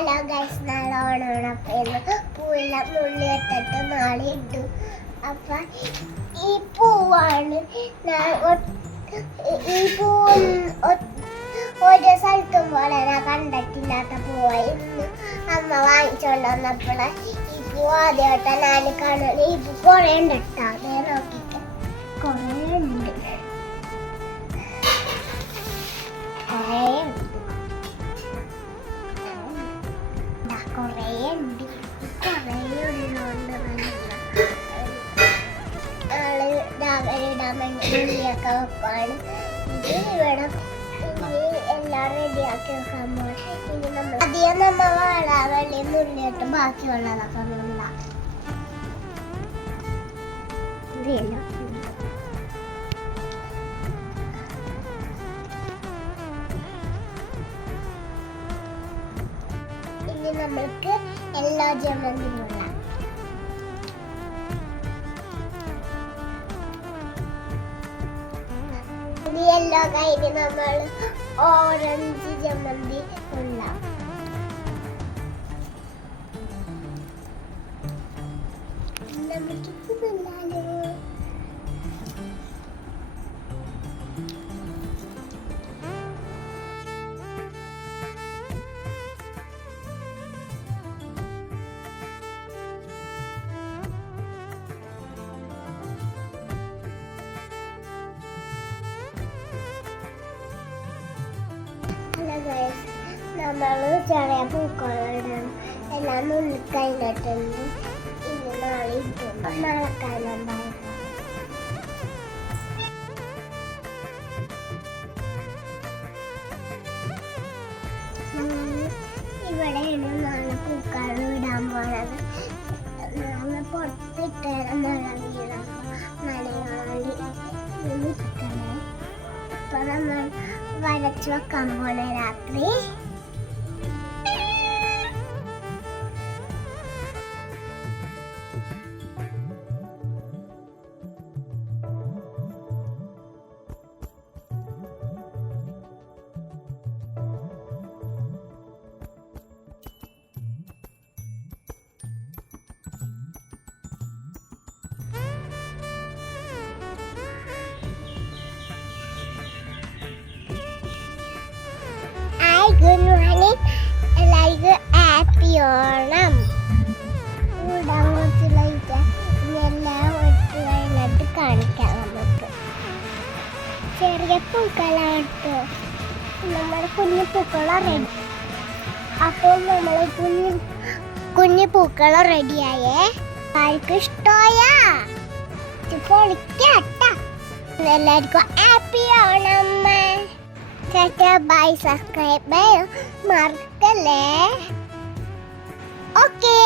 Hello guys നാളെ ഓണമാണ് അപ്പൊ ഇന്ന് പൂവെല്ലാം നുള്ളി ഇട്ടിട്ട് നാളെ ഇട്ടു. അപ്പൊ ഈ പൂവാണ് ഈ പൂവ് ഒരു സ്ഥലത്തും പോലെ ഞാൻ കണ്ടിട്ടില്ലാത്ത പൂവായിരുന്നു. അമ്മ വാങ്ങിച്ചോണ്ട് വന്നപ്പോൾ ഈ പൂ ആദ്യമായിട്ട് ഞാൻ കാണുന്നത്. ഈ പൂ കുറേ ഉണ്ട് കേട്ടോ അതേ നോക്കിട്ട് കുറേ ഉണ്ട് വെള്ളി ബാക്കിയുള്ളതൊക്കെ നുള്ള ഇതില്ല ഇനി നമ്മൾക്ക് എല്ലാ ജമന്തിനുള്ള ഇനി എല്ലാ കഴിഞ്ഞ് നമ്മൾ ഓറഞ്ച് ജമന്തി കൊള്ളാം നമുക്ക് തിന്നാലോ നമ്മൾ ചെറിയ പൂക്കളിടണം എല്ലാം ഉള്ളിൽ ഇനി നാളെ ഇട്ടും നാളെ കാലുണ്ടായിരുന്നു ഇവിടെയാണ് നാളെ പൂക്കൾ ഇടാൻ പോണത്. നാളെ പുറത്തിട്ടാണ് നനയാൻ നനയാണ്ടി നിൽക്കണേ അപ്പൊ നമ്മൾ വരച്ചു വെക്കാൻ പോണേ രാത്രി. ഗുഡ് മോർണിംഗ് എല്ലാവർക്കും ഹാപ്പി ഓണം ഇനി എല്ലാം ഒട്ട് കാണിക്കാം നമുക്ക്. ചെറിയ പൂക്കളാട്ടോ നമ്മൾ കുഞ്ഞു പൂക്കള റെഡി അപ്പോൾ നമ്മൾ കുഞ്ഞു കുഞ്ഞു പൂക്കള റെഡിയായേ ആർക്കും ഇഷ്ടോയാ പൊളിക്കാട്ടാ. എല്ലാവർക്കും happy Onam ചേട്ടാ ബൈ സബ്സ്ക്രൈബ് മറക്കല്ലേ ഓക്കേ